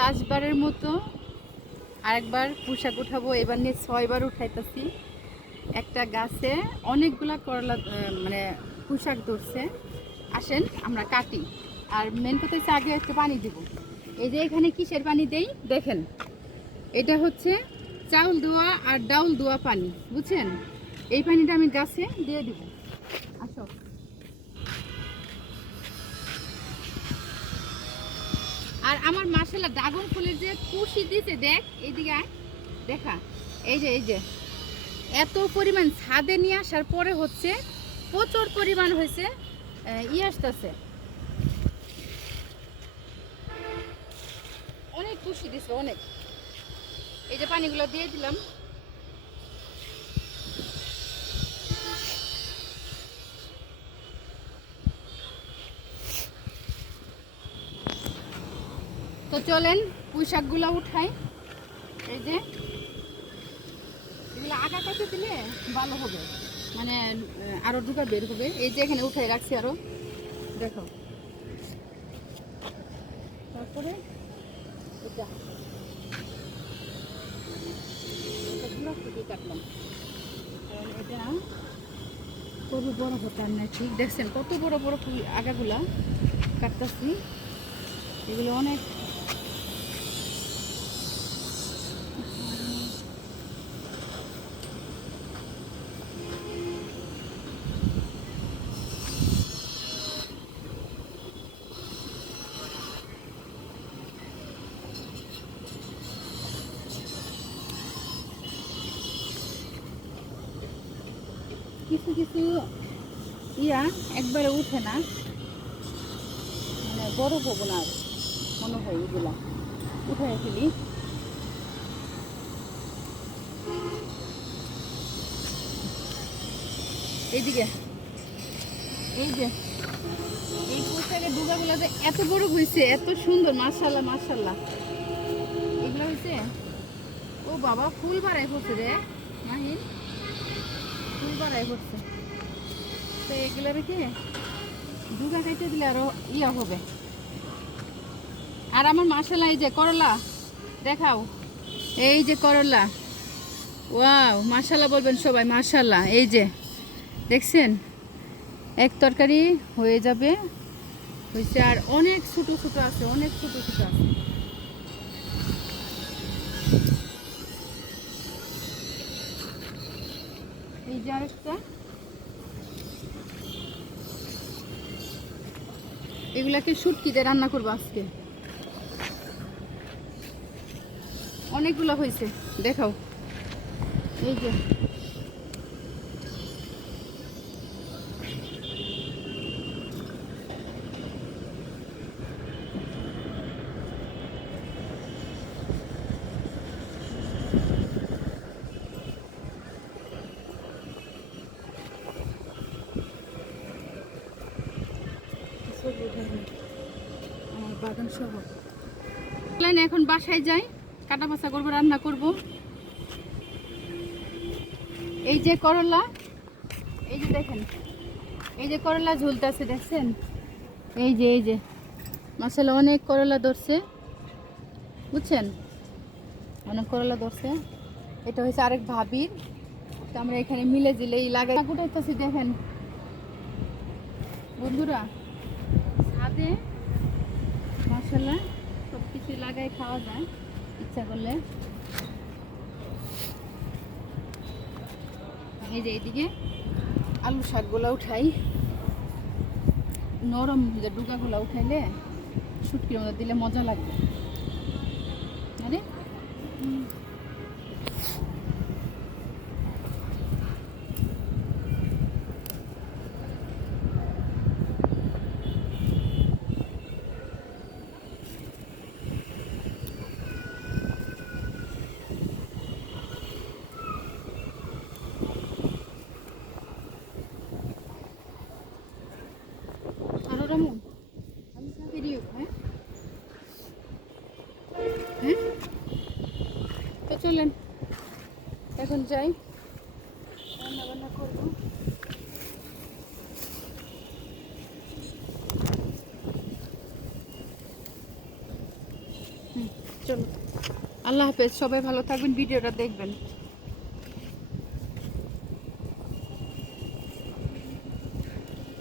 লাস্টবারের মতো আরেকবার পোশাক উঠাবো, এবার নিয়ে ছয়বার উঠাইতেছি। একটা গাছে অনেকগুলা করলা মানে পোশাক ধরছে। আসেন, আমরা কাটি। আর মেন কথা হচ্ছে আগে একটু পানি দিব। এই যে এখানে কিসের পানি দেই? দেখেন, এটা হচ্ছে চাউল ধোয়া আর ডাউল ধোয়া পানি, বুঝছেন? এই পানিটা আমি গাছে দিয়ে দিব। আসো। আর আমার মাসালা ড্রাগন ফুলের যে কুশি দিছে, দেখ এইদিকে দেখা, এই যে এই যে। এত পরিমাণ ছাদে নিয়ে আসার পরে হচ্ছে প্রচুর পরিমাণ হয়েছে ই আসতেছে। অনেক কুশি দিছে, অনেক। এই যে পানিগুলো দিয়ে দিলাম। তো চলেন পুঁইশাকগুলো উঠাই। এই যে এগুলো আগা কাটে দিলে ভালো হবে। মানে আহ, আরও ঢুকা বের হবে। এই যে এখানে উঠাই রাখছি আরও। দেখো। তারপরে এটা। কারণ এটা বড় হতাম না ঠিক দেখছেন কত বড় বড় পুঁই আগাগুলা কাটতেছি। এগুলো অনেক কিছু কিছু ইয়া একবারে উঠে না। মানে বড় হব না মনে হয় এগুলা। উঠাই ফেলি এইদিকে। এই যে, এই পোশাকের ডুবাগুলো যে এত বড় হয়েছে, এত সুন্দর মার্শাল্লাহ মার্শাল্লাহ এগুলো হয়েছে? ও বাবা, ফুল বাড়াই পড়ছে রে মাহিন দুগা কেটে দিলে আরও ইয়া হবে। আর আমার মাসালা এই যে করলা, দেখাও। এই যে করলা, ওয়াও, মাশাল্লাহ বলবেন সবাই, মাশাল্লাহ। এই যে, দেখছেন? এক তরকারি হয়ে যাবে। হয়েছে আর অনেক ছোট ছোট আছে, অনেক ছোট ছোট আছে। এই যে আরেকটা এগুলাকে শুটকিতে রান্না করব আজকে। অনেকগুলো হয়েছে। দেখাও। এই যে। চলেন এখন বাসায় যাই কাটা বাছা করব, রান্না করব। এই যে করলা, এই যে দেখেন, এই যে করলা ঝুলতেছে, দেখছেন? এই যে এই যে মাসালা অনেক করলা ধরছে। বুঝছেন? অনেক করলা ধরছে। এটা হচ্ছে আরেক ভাবির। তো আমরা এখানে মিলে জিলেই লাগাই। কুটাইতেছি দেখেন। বন্ধুরা ছাদে মশলা সব কিছু লাগাই খাওয়া যায়, ইচ্ছা করলে। এই যে এইদিকে আলু শাকগুলো উঠাই, নরম যে ডুকাগুলো উঠাইলে শুটকির মধ্যে দিলে মজা লাগবে। আরে? আমি দিও হ্যাঁ চলেন এখন যাই রান্না বান্না করব চলো আল্লাহ হাফেজ সবাই ভালো থাকবেন ভিডিওটা দেখবেন